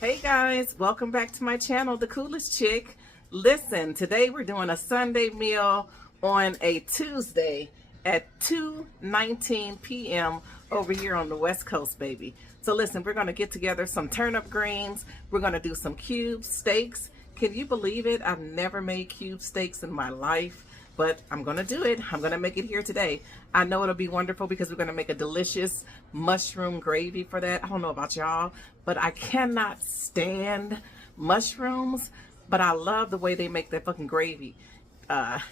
Hey guys, welcome back to my channel, The Coolest Chick. Listen, today we're doing a Sunday meal on a Tuesday at 2:19 p.m. over here on the West Coast, baby. So listen, we're gonna get together some turnip greens. We're gonna do some cube steaks. Can you believe it? I've never made cube steaks in my life, but I'm gonna do it. I'm gonna make it here today. I know it'll be wonderful because we're gonna make a delicious mushroom gravy for that. I don't know about y'all, but I cannot stand mushrooms, but I love the way they make that fucking gravy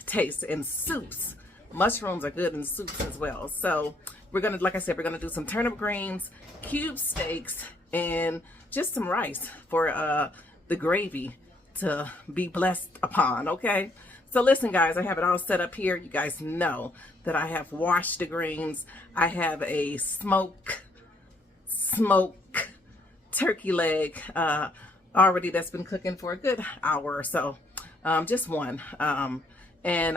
taste in soups. Mushrooms are good in soups as well. So we're gonna, like I said, we're gonna do some turnip greens, cube steaks, and just some rice for the gravy to be blessed upon, okay? So listen guys, I have it all set up here. You guys know that I have washed the greens. I have a smoke turkey leg already that's been cooking for a good hour or so, just one. And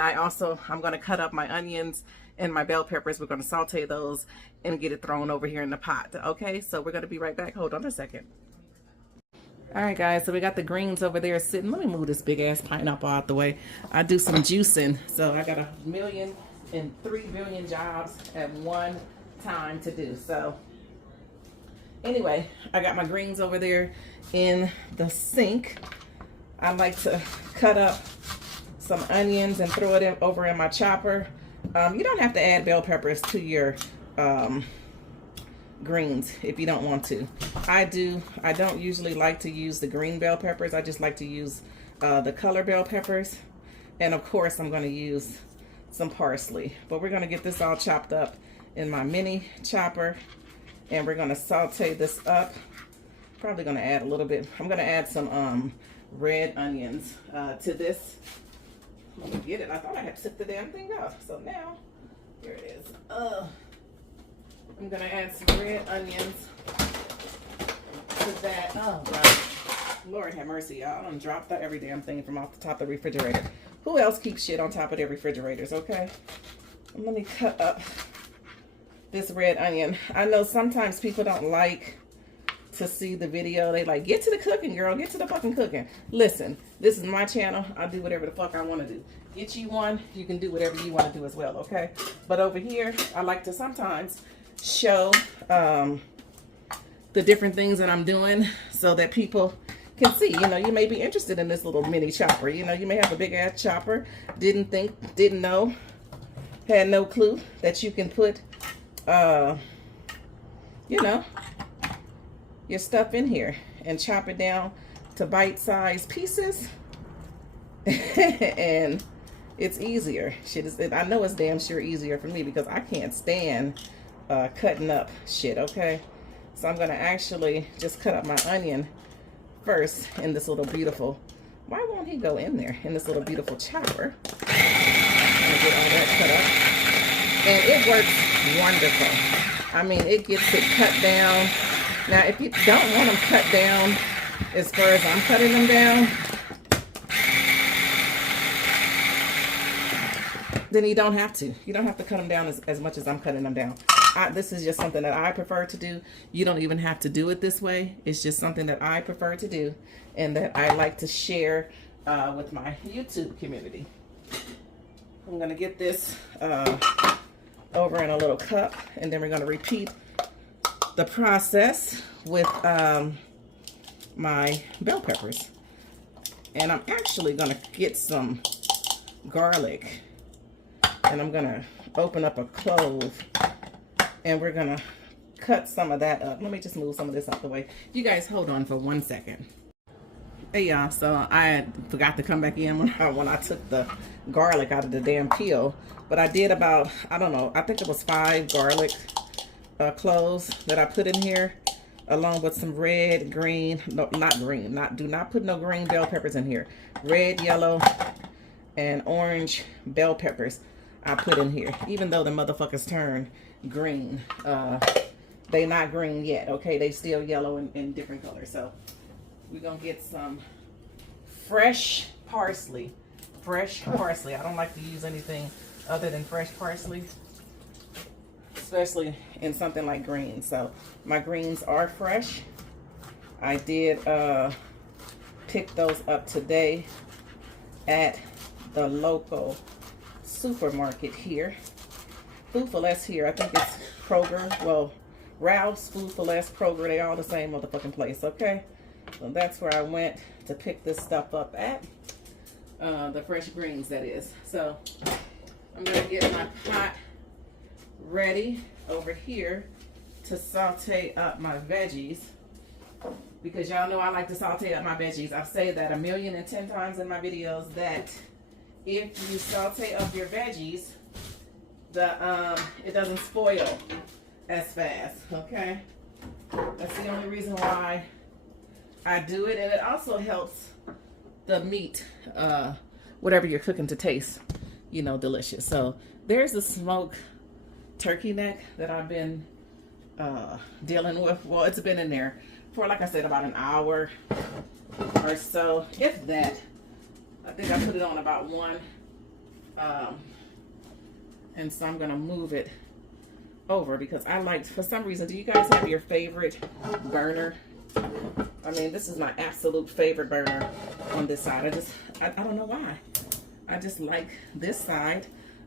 I'm gonna cut up my onions and my bell peppers. We're gonna saute those and get it thrown over here in the pot, okay? So we're gonna be right back. Hold on a second. All right, guys, so we got the greens over there sitting. Let me move this big ass pineapple out the way. I do some juicing, so I got 1,000,003,000,000,000 jobs at one time to do. So anyway, I got my greens over there in the sink. I like to cut up some onions and throw it over in my chopper. You don't have to add bell peppers to your greens if you don't want to. I do. I don't usually like to use the green bell peppers. I just like to use the color bell peppers. And of course I'm going to use some parsley. But we're going to get this all chopped up in my mini chopper. And we're going to saute this up. Probably going to add a little bit. I'm going to add some red onions to this. Let me get it. I thought I had took the damn thing off. So now, here it is. I'm gonna add some red onions to that. Oh God, Lord have mercy, y'all. I done dropped every damn thing from off the top of the refrigerator. Who else keeps shit on top of their refrigerators, okay? And let me cut up this red onion. I know sometimes people don't like to see the video. They like, get to the cooking, girl. Get to the fucking cooking. Listen, this is my channel. I'll do whatever the fuck I want to do. Get you one, you can do whatever you want to do as well, okay? But over here, I like to sometimes show the different things that I'm doing so that people can see. You know, you may be interested in this little mini chopper. You know, you may have a big ass chopper, didn't know, had no clue that you can put you know, your stuff in here and chop it down to bite-sized pieces. And it's easier. Shit is, I know it's damn sure easier for me because I can't stand cutting up shit, okay? So I'm gonna actually just cut up my onion first in this little beautiful, why won't he go in there? In this little beautiful chopper. I'm gonna get all that cut up. And it works wonderful. I mean, it gets it cut down. Now, if you don't want them cut down as far as I'm cutting them down, then you don't have to. You don't have to cut them down as much as I'm cutting them down. This is just something that I prefer to do. You don't even have to do it this way. It's just something that I prefer to do and that I like to share with my YouTube community. I'm going to get this over in a little cup, and then we're going to repeat the process with my bell peppers. And I'm actually going to get some garlic, and I'm going to open up a clove, and we're gonna cut some of that up. Let me just move some of this out the way. You guys hold on for 1 second. Hey y'all, so I forgot to come back in when I took the garlic out of the damn peel. But I did about, I don't know, I think it was 5 garlic cloves that I put in here, along with some red, green, no, not green, do not put no green bell peppers in here. Red, yellow, and orange bell peppers I put in here, even though the motherfuckers turn green. They not green yet, okay? They still yellow and different colors. So we're gonna get some fresh parsley. Fresh parsley. I don't like to use anything other than fresh parsley, especially in something like greens. So my greens are fresh. I did pick those up today at the local supermarket here. Food for Less here. I think it's Kroger. Well, Ralph's, Food for Less, Kroger. They all the same motherfucking place, okay? So that's where I went to pick this stuff up at. The fresh greens, that is. So I'm going to get my pot ready over here to saute up my veggies, because y'all know I like to saute up my veggies. I've said that 1,010 times in my videos that if you saute up your veggies, it doesn't spoil as fast, okay? That's the only reason why I do it, and it also helps the meat, whatever you're cooking, to taste, you know, delicious. So there's the smoked turkey neck that I've been dealing with. Well, it's been in there for, like I said, about an hour or so, if that. I think I put it on about 1, and so I'm gonna move it over because I like, for some reason, do you guys have your favorite burner? I mean, this is my absolute favorite burner on this side. I don't know why. I just like this side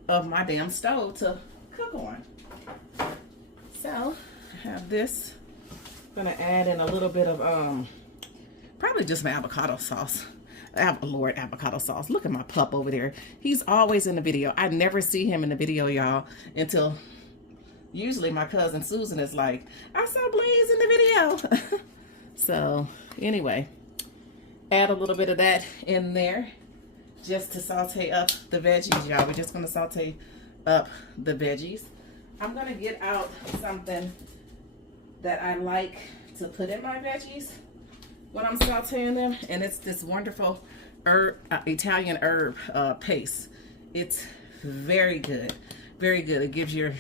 of my damn stove to cook on. So I have this. I'm gonna add in a little bit of probably just my avocado sauce. Lord, avocado sauce. Look at my pup over there. He's always in the video. I never see him in the video, y'all, until usually my cousin Susan is like, I saw Blaze in the video. So anyway, add a little bit of that in there just to saute up the veggies, y'all. We're just gonna saute up the veggies. I'm gonna get out something that I like to put in my veggies when I'm sauteing them, and it's this wonderful herb, Italian herb paste. It's very good, very good. It gives your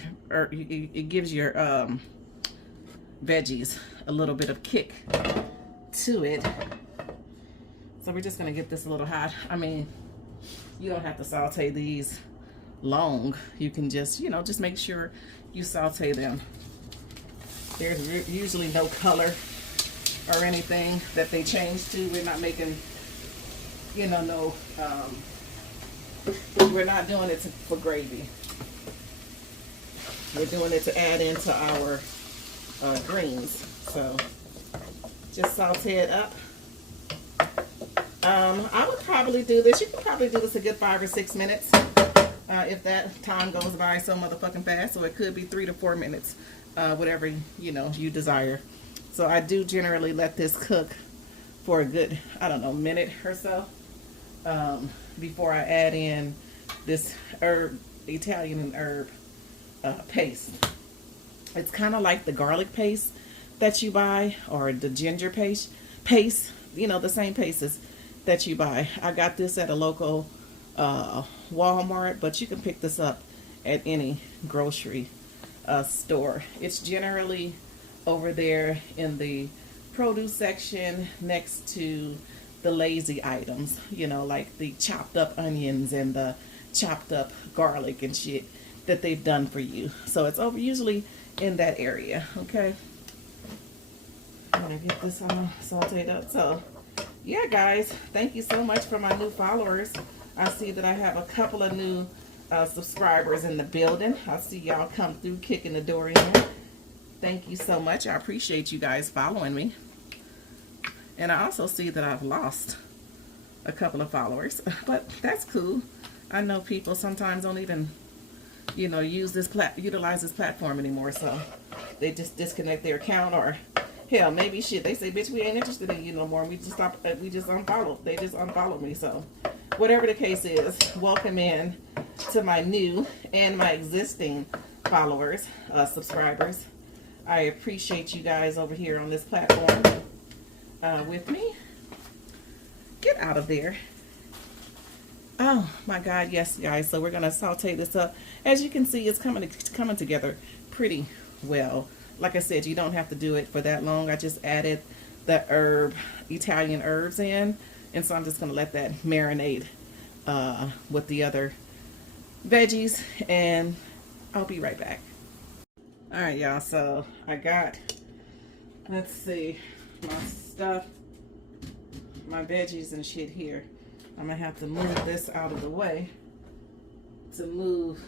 veggies a little bit of kick to it. So we're just gonna get this a little hot. I mean, you don't have to saute these long. You can just, you know, just make sure you saute them. There's usually no color or anything that they change to. We're not making, you know, no, we're not doing it for gravy. We're doing it to add into our greens. So just saute it up. I would probably do this. You could probably do this a good 5 or 6 minutes. If that time goes by so motherfucking fast. So it could be 3 to 4 minutes, whatever, you know, you desire. So I do generally let this cook for a good, I don't know, minute or so before I add in this herb, Italian herb paste. It's kind of like the garlic paste that you buy, or the ginger paste, you know, the same pastes that you buy. I got this at a local Walmart, but you can pick this up at any grocery store. It's generally over there in the produce section next to the lazy items, you know, like the chopped up onions and the chopped up garlic and shit that they've done for you. So it's over usually in that area. Okay, I'm gonna get this all sauteed up. So yeah, guys, thank you so much for my new followers. I see that I have a couple of new subscribers in the building. I see y'all come through kicking the door in. Thank you so much. I appreciate you guys following me. And I also see that I've lost a couple of followers, but that's cool. I know people sometimes don't even, you know, utilize this platform anymore, so they just disconnect their account, or hell, maybe shit, they say, bitch, we ain't interested in you no more. We just unfollow. They just unfollowed me. So whatever the case is, welcome in to my new and my existing followers, subscribers. I appreciate you guys over here on this platform with me. Get out of there. Oh my God, yes, guys. So we're gonna saute this up. As you can see, it's coming together pretty well. Like I said, you don't have to do it for that long. I just added the Italian herbs in, and so I'm just gonna let that marinate with the other veggies, and I'll be right back. All right, y'all, so I got, let's see, my stuff my veggies and shit here. I'm gonna have to move this out of the way to move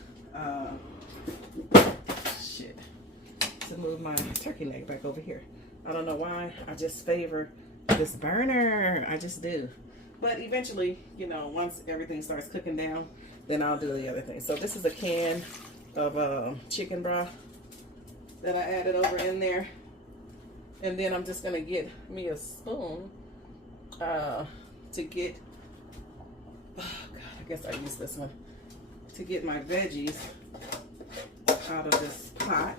to move my turkey leg back over here. I don't know why, I just favor this burner. I just do. But eventually, you know, once everything starts cooking down, then I'll do the other thing. So this is a can of chicken broth that I added over in there. And then I'm just gonna get me a spoon to get, oh God, I guess I use this one, to get my veggies out of this pot.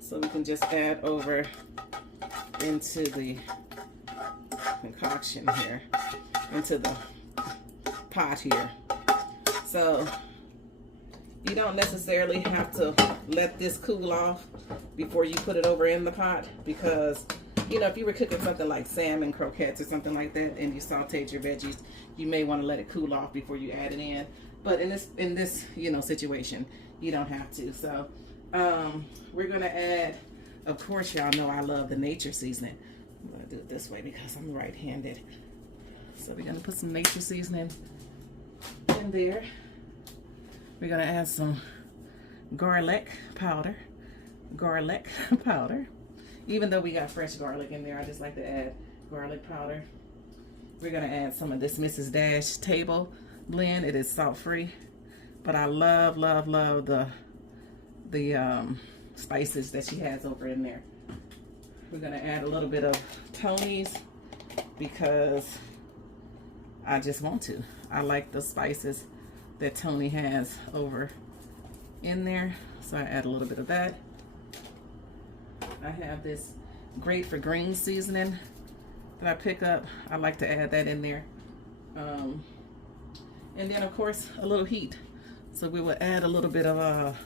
So we can just add over into the concoction here, into the pot here. So you don't necessarily have to let this cool off before you put it over in the pot, because you know, if you were cooking something like salmon croquettes or something like that and you sauteed your veggies, you may want to let it cool off before you add it in. But in this you know, situation, you don't have to. So we're gonna add, of course, y'all know I love the nature seasoning. I'm gonna do it this way because I'm right-handed. So we're gonna put some nature seasoning in there. We're gonna add some garlic powder. Garlic powder. Even though we got fresh garlic in there, I just like to add garlic powder. We're gonna add some of this Mrs. Dash table blend. It is salt-free, but I love, love, love the spices that she has over in there. We're gonna add a little bit of Tony's because I just want to. I like the spices that Tony has over in there, so I add a little bit of that. I have this Great for Greens seasoning that I pick up. I like to add that in there. And then of course a little heat. So we will add a little bit of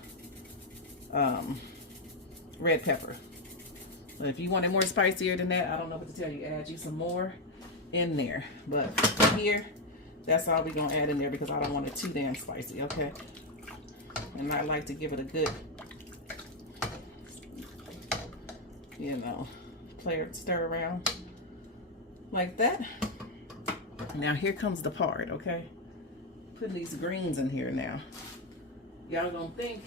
red pepper. But if you want it more spicier than that, I don't know what to tell you, add you some more in there. But here, that's all we're gonna add in there because I don't want it too damn spicy, okay? And I like to give it a good, you know, stir around like that. Now here comes the part, okay? Putting these greens in here now. Y'all gonna think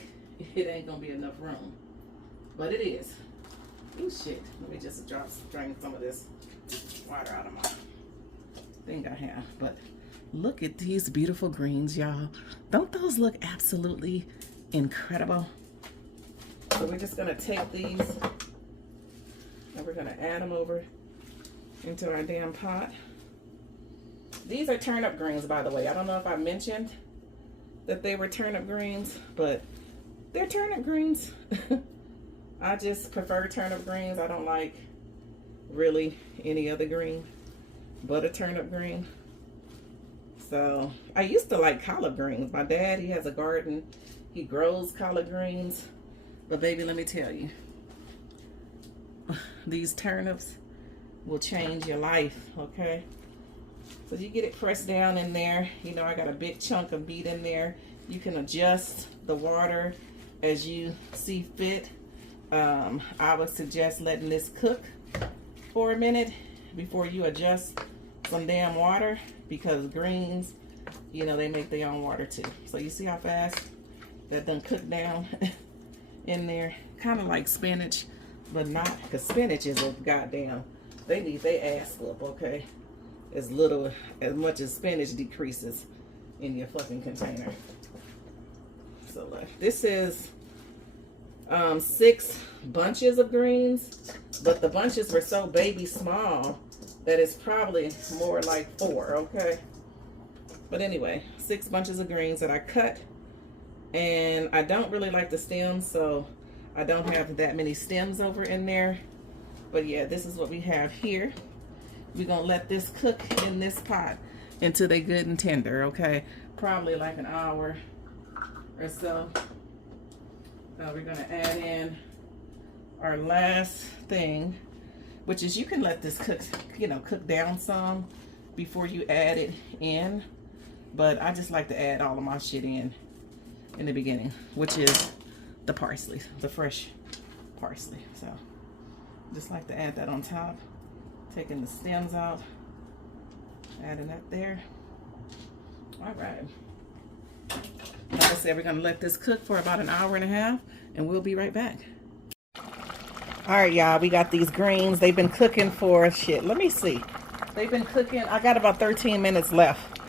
it ain't gonna be enough room, but it is. Oh shit, let me just drain some of this water out of my thing I have. But look at these beautiful greens, y'all. Don't those look absolutely incredible? So we're just gonna take these and we're gonna add them over into our damn pot. These are turnip greens, by the way. I don't know if I mentioned that they were turnip greens, but they're turnip greens. I just prefer turnip greens. I don't like really any other green but a turnip green. So I used to like collard greens. My dad, he has a garden. He grows collard greens. But baby, let me tell you, these turnips will change your life, okay? So you get it pressed down in there. You know, I got a big chunk of meat in there. You can adjust the water as you see fit. I would suggest letting this cook for a minute before you adjust some damn water, because greens, you know, they make their own water too. So you see how fast that done cooked down in there? Kind of like spinach, but not, because spinach is a goddamn, they need their ass up, okay? As much as spinach decreases in your fucking container. So this is 6 bunches of greens, but the bunches were so baby small that it's probably more like 4, okay? But anyway, 6 bunches of greens that I cut, and I don't really like the stems, so I don't have that many stems over in there. But yeah, this is what we have here. We're gonna let this cook in this pot until they good and tender, okay? Probably like an hour or so. We're gonna add in our last thing, which is, you can let this cook, you know, cook down some before you add it in. But I just like to add all of my shit in the beginning, which is the parsley, the fresh parsley. So Just like to add that on top. Taking the stems out, adding that there. All right. Like I said, we're gonna let this cook for about an hour and a half, and we'll be right back. All right, y'all, we got these greens. They've been cooking for, shit, let me see. They've been cooking, I got about 13 minutes left.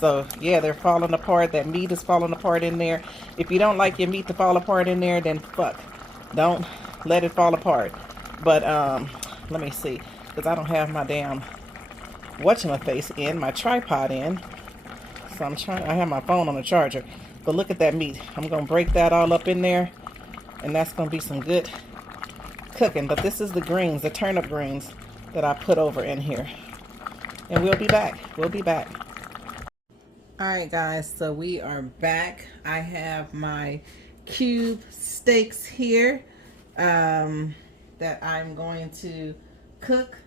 So yeah, they're falling apart. That meat is falling apart in there. If you don't like your meat to fall apart in there, then fuck, don't let it fall apart. But let me see, because I don't have my damn whatchamaface in, my tripod in. So I have my phone on the charger. But look at that meat. I'm gonna break that all up in there, and that's gonna be some good cooking. But this is the greens, the turnip greens that I put over in here. And we'll be back. We'll be back. All right, guys, so we are back. I have my cube steaks here that I'm going to cook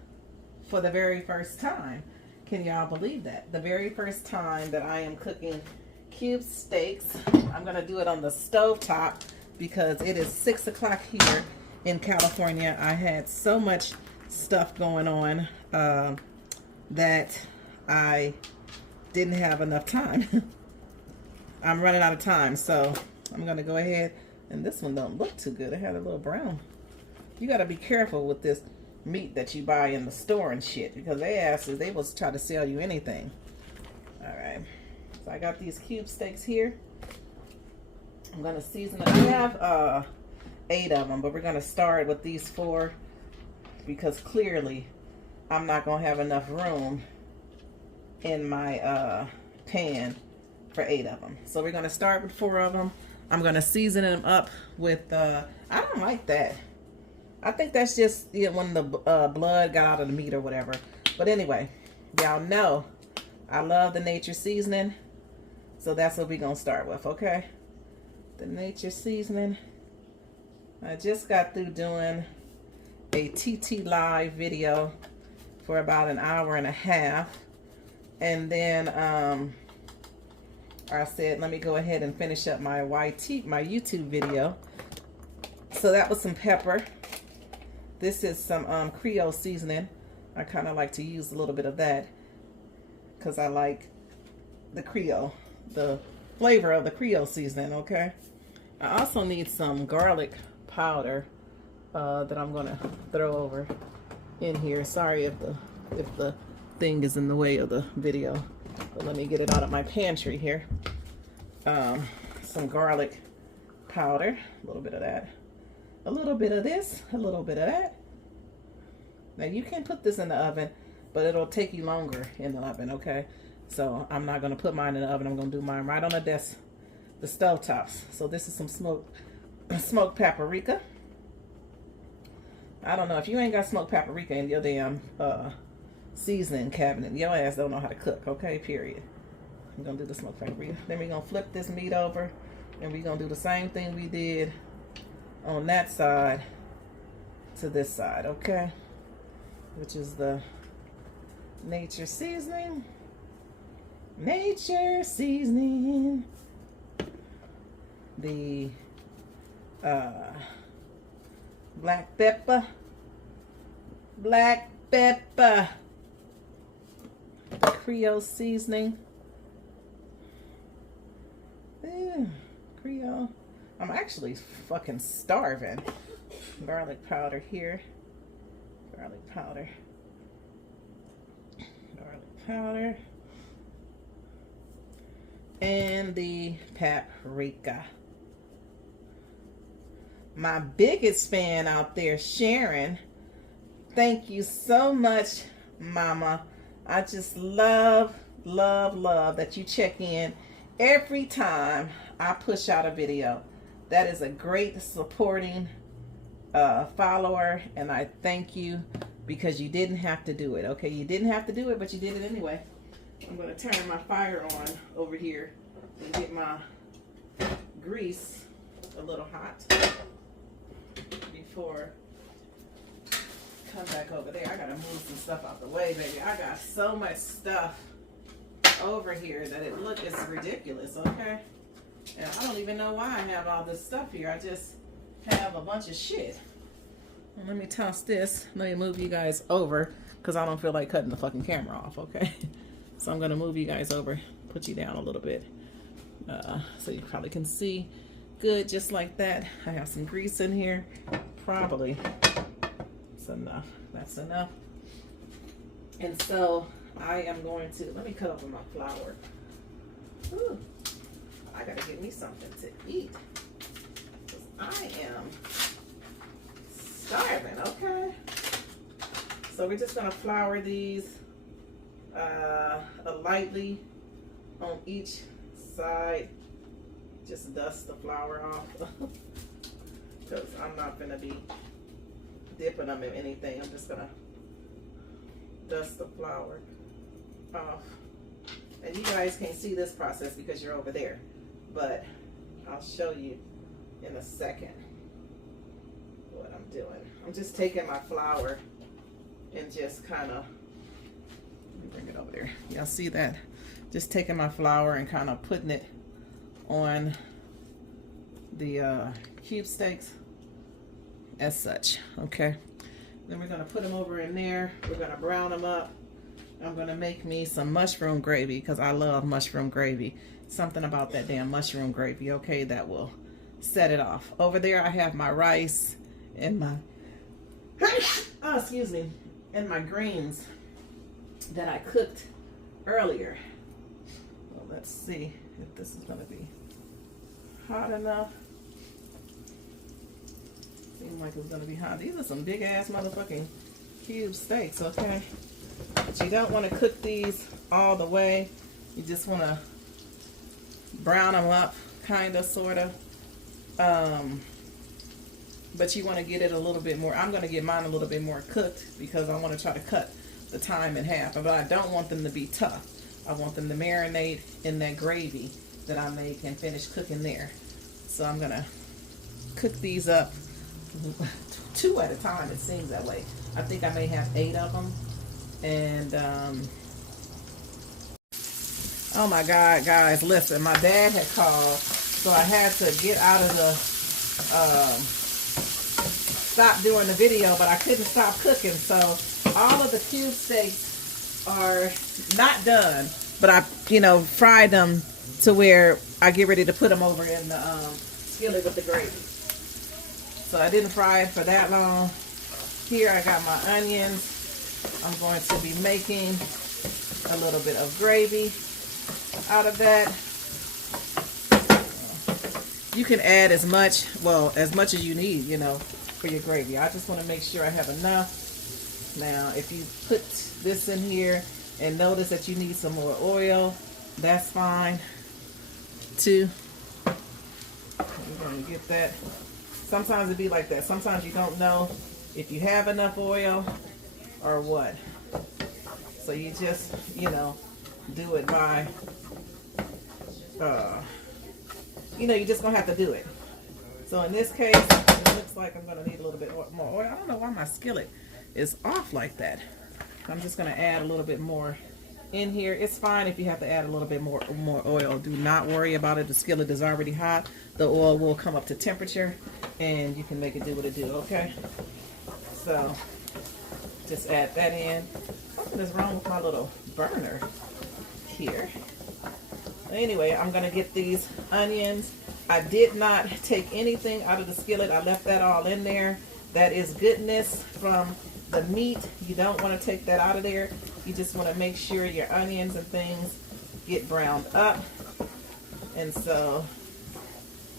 for the very first time. Can y'all believe that? The very first time that I am cooking cube steaks. I'm gonna do it on the stove top because it is 6 o'clock here in California. I had so much stuff going on that I didn't have enough time. I'm running out of time, so I'm gonna go ahead, and this one don't look too good. It had a little brown. You gotta be careful with this meat that you buy in the store and shit, because they will try to sell you anything. All right, so I got these cube steaks here. I'm gonna season it. I have 8 of them, but we're gonna start with these 4 because clearly I'm not gonna have enough room in my pan for 8 of them. So we're gonna start with 4 of them. I'm gonna season them up with I don't like that. I think that's just, you know, when the blood got out of the meat or whatever. But anyway, y'all know I love the nature seasoning, so that's what we're gonna start with. Okay, the nature seasoning. I just got through doing a TT live video for about an hour and a half. And then I said, let me go ahead and finish up my my YouTube video. So that was some pepper. This is some Creole seasoning. I kind of like to use a little bit of that because I like the Creole, the flavor of the Creole seasoning, okay? I also need some garlic powder that I'm gonna throw over in here. Sorry if the thing is in the way of the video, but let me get it out of my pantry here. Some garlic powder, a little bit of that, a little bit of this, a little bit of that. Now you can put this in the oven, but it'll take you longer in the oven, okay? So I'm not gonna put mine in the oven. I'm gonna do mine right on the stove tops. So this is some smoked paprika. I don't know if you ain't got smoked paprika in your damn seasoning cabinet, your ass don't know how to cook, okay? Period. I'm gonna do the smoked paprika. Then we're gonna flip this meat over, and we're gonna do the same thing we did on that side to this side, okay? Which is the nature seasoning. Nature seasoning. The black pepper. Black pepper. Creole seasoning. Creole. I'm actually fucking starving. Garlic powder here. Garlic powder. Garlic powder. And the paprika. My biggest fan out there, Sharon. Thank you so much, Mama. I just love that you check in every time I push out a video. That is a great supporting follower, and I thank you because you didn't have to do it. Okay, you didn't have to do it, but you did it anyway. I'm going to turn my fire on over here and get my grease a little hot before I come back over there. I got to move some stuff out the way, baby. I got so much stuff over here that it's ridiculous, okay? And I don't even know why I have all this stuff here. I just have a bunch of shit. Let me toss this. Let me move you guys over because I don't feel like cutting the fucking camera off, okay? So I'm gonna move you guys over, put you down a little bit. So you probably can see good just like that. I have some grease in here. Probably it's enough. That's enough. And so I am going to, let me cut open my flour. Ooh, I gotta get me something to eat. Because I am starving, okay? So we're just gonna flour these lightly on each side. Just dust the flour off. Because I'm not gonna be dipping them in anything. I'm just gonna dust the flour off. And you guys can't see this process because you're over there, but I'll show you in a second what I'm doing. I'm just taking my flour and just kind of, let me bring it over there. Y'all see that? Just taking my flour and kind of putting it on the cube steaks as such, okay? Then we're gonna put them over in there. We're gonna brown them up. I'm gonna make me some mushroom gravy because I love mushroom gravy. Something about that damn mushroom gravy, okay, that will set it off. Over there I have my rice and my, oh, excuse me, and my greens that I cooked earlier. Well, let's see if this is gonna be hot enough. Seems like it's gonna be hot. These are some big ass motherfucking cube steaks, okay? But you don't want to cook these all the way. You just want to brown them up, kind of, sort of. But you want to get it a little bit more. I'm going to get mine a little bit more cooked because I want to try to cut the time in half. But I don't want them to be tough. I want them to marinate in that gravy that I make and finish cooking there. So I'm going to cook these up 2 at a time. It seems that way. I think I may have 8 of them. And oh my God, guys, listen, my dad had called, so I had to get out of the stop doing the video, but I couldn't stop cooking. So all of the cube steaks are not done, but I, you know, fried them to where I get ready to put them over in the skillet with the gravy. So I didn't fry it for that long. Here I got my onions. I'm going to be making a little bit of gravy out of that. You can add as much, well, as much as you need, you know, for your gravy. I just want to make sure I have enough. Now, if you put this in here and notice that you need some more oil, that's fine too. We're going to get that. Sometimes it be like that. Sometimes you don't know if you have enough oil or what. So you just, you know, do it by, you know, you're just gonna have to do it. So in this case, it looks like I'm gonna need a little bit more oil. I don't know why my skillet is off like that. I'm just gonna add a little bit more in here. It's fine if you have to add a little bit more oil. Do not worry about it. The skillet is already hot. The oil will come up to temperature and you can make it do what it do, okay? So just add that in. Something is wrong with my little burner here. Anyway, I'm gonna get these onions. I did not take anything out of the skillet. I left that all in there. That is goodness from the meat. You don't want to take that out of there. You just want to make sure your onions and things get browned up. And so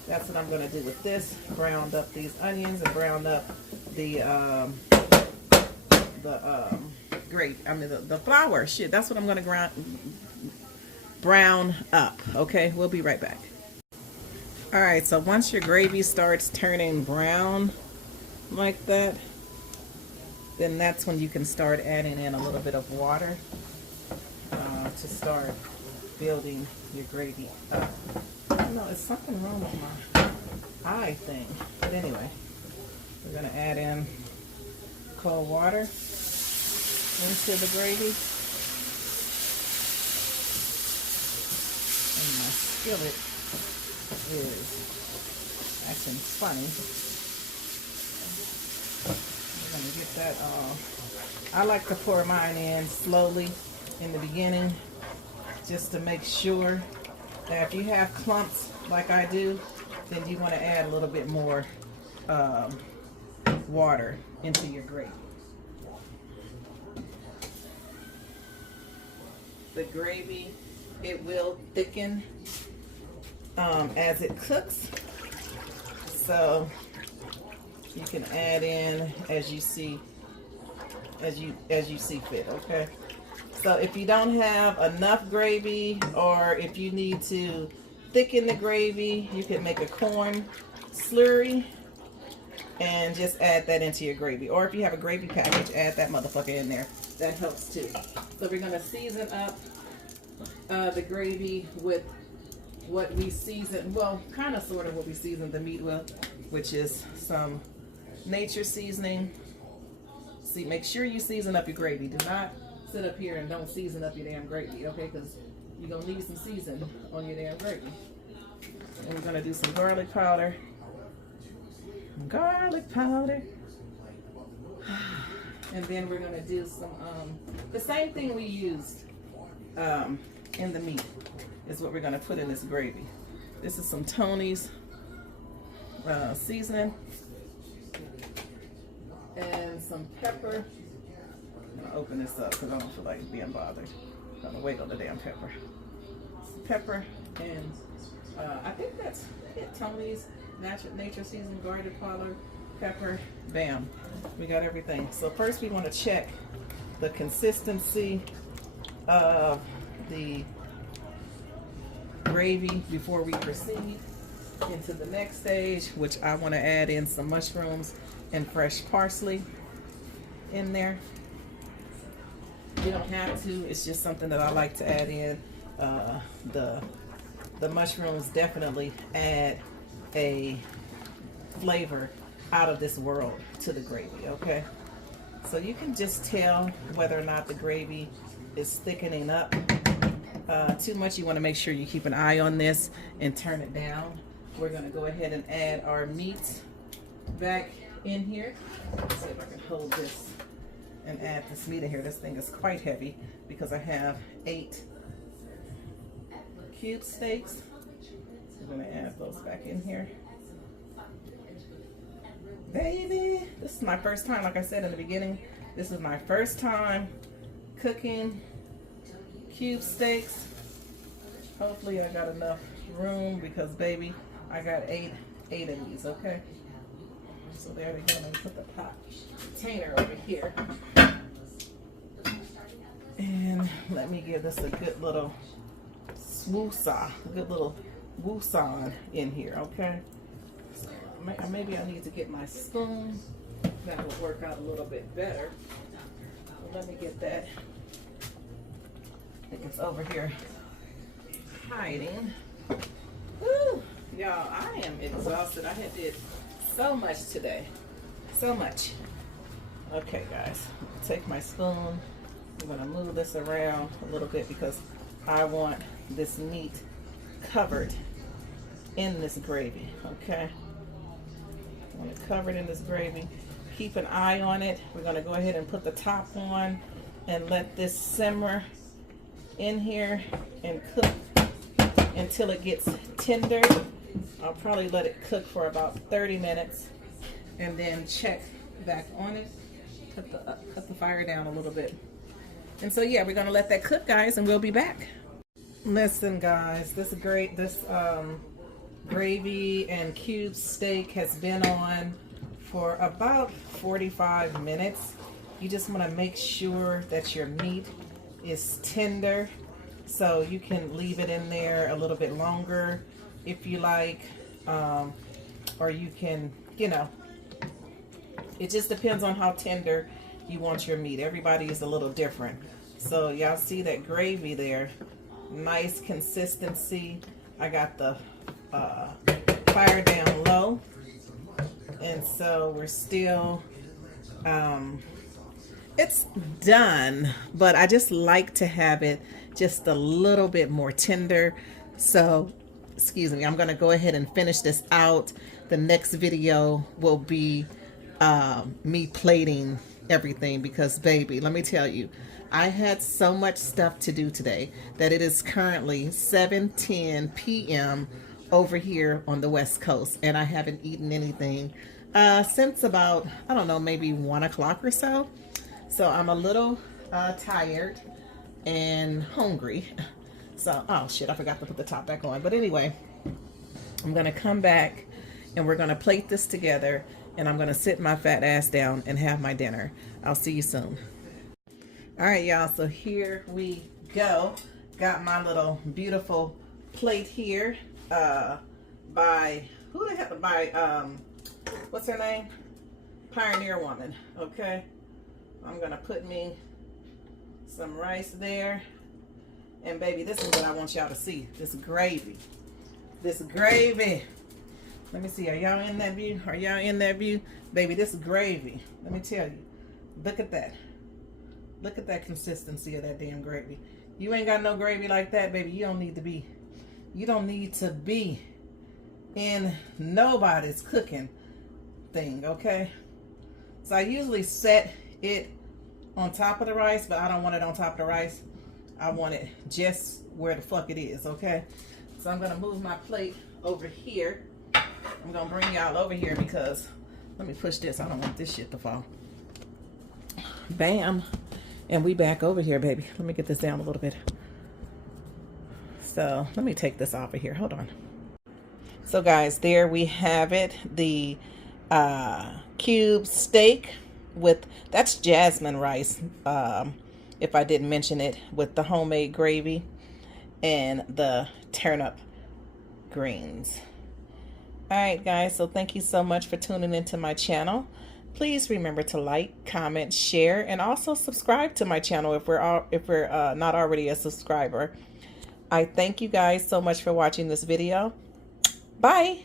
that's what I'm going to do with this. Browned up these onions and browned up the gravy. I mean the flour. Shit, that's what I'm going to brown up. Okay, we'll be right back. All right, so once your gravy starts turning brown like that, then that's when you can start adding in a little bit of water to start building your gravy up. I don't know, it's something wrong with my eye thing. But anyway, we're gonna add in cold water into the gravy. And my skillet is acting funny. get that. I like to pour mine in slowly in the beginning, just to make sure that if you have clumps like I do, then you want to add a little bit more water into your gravy. The gravy, it will thicken as it cooks, so you can add in as you see fit. Okay, so if you don't have enough gravy, or if you need to thicken the gravy, you can make a corn slurry and just add that into your gravy. Or if you have a gravy package, add that motherfucker in there. That helps too. So we're gonna season up the gravy with what we season, well, kind of sort of what we season the meat with, which is some nature seasoning. See, make sure you season up your gravy. Do not sit up here and don't season up your damn gravy, okay? Because you're gonna need some season on your damn gravy. And we're gonna do some garlic powder. Garlic powder. And then we're gonna do some, the same thing we used in the meat is what we're gonna put in this gravy. This is some Tony's seasoning and some pepper. I'm gonna open this up because I don't feel like being bothered. I'm gonna wait on the damn pepper. Some pepper and I think that's it. Tony's nature seasoning, garlic powder, pepper, bam. We got everything. So first we want to check the consistency of the gravy before we proceed into the next stage, which I want to add in some mushrooms and fresh parsley in there. You don't have to, it's just something that I like to add in. The mushrooms definitely add a flavor out of this world to the gravy, okay? So you can just tell whether or not the gravy is thickening up too much. You want to make sure you keep an eye on this and turn it down. We're going to go ahead and add our meat back in here. Let's see if I can hold this and add this meat in here. This thing is quite heavy because I have 8 cube steaks. I'm going to add those back in here. Baby, this is my first time, like I said in the beginning, this is my first time cooking cube steaks. Hopefully I got enough room because, baby, I got 8 of these, okay? So there we go. Let me put the pot container over here. And let me give this a good little swoosah, a good little woosah in here, okay? Maybe I need to get my spoon. That will work out a little bit better. So let me get that. I think it's over here hiding. Woo! Y'all, I am exhausted. I had did so much today. So much. Okay, guys. Take my spoon. I'm going to move this around a little bit because I want this meat covered in this gravy, okay? I want it covered in this gravy. Keep an eye on it. We're going to go ahead and put the top on and let this simmer in here and cook until it gets tender. I'll probably let it cook for about 30 minutes and then check back on it. Cut the fire down a little bit. And so yeah, we're going to let that cook, guys, and we'll be back. Listen, guys, this gravy and cube steak has been on for about 45 minutes. You just want to make sure that your meat is tender, so you can leave it in there a little bit longer if you like, or you can, you know, it just depends on how tender you want your meat. Everybody is a little different. So y'all see that gravy there, nice consistency. I got the fire down low, and so we're still it's done, but I just like to have it just a little bit more tender. So excuse me, I'm gonna go ahead and finish this out. The next video will be me plating everything because, baby, let me tell you, I had so much stuff to do today that it is currently 7:10 p.m. over here on the West Coast, and I haven't eaten anything since about, I don't know, maybe 1 o'clock or so. So I'm a little tired and hungry. So, oh shit, I forgot to put the top back on. But anyway, I'm gonna come back and we're gonna plate this together, and I'm gonna sit my fat ass down and have my dinner. I'll see you soon. All right, y'all, so here we go. Got my little beautiful plate here by, who the hell, by, what's her name? Pioneer Woman, okay? I'm gonna put me some rice there. And baby, this is what I want y'all to see. This gravy. This gravy. Let me see, are y'all in that view? Are y'all in that view? Baby, this is gravy. Let me tell you. Look at that. Look at that consistency of that damn gravy. You ain't got no gravy like that, baby. You don't need to be in nobody's cooking thing, okay? So I usually set it on top of the rice, but I don't want it on top of the rice. I want it just where the fuck it is, okay? So I'm gonna move my plate over here. I'm gonna bring y'all over here because, let me push this. I don't want this shit to fall. Bam. And we back over here, baby. Let me get this down a little bit. So let me take this off of here. Hold on. So guys, there we have it. The cube steak with, that's jasmine rice, if I didn't mention it, with the homemade gravy and the turnip greens. All right, guys, so thank you so much for tuning into my channel. Please remember to like, comment, share, and also subscribe to my channel if we're not already a subscriber. I thank you guys so much for watching this video. Bye.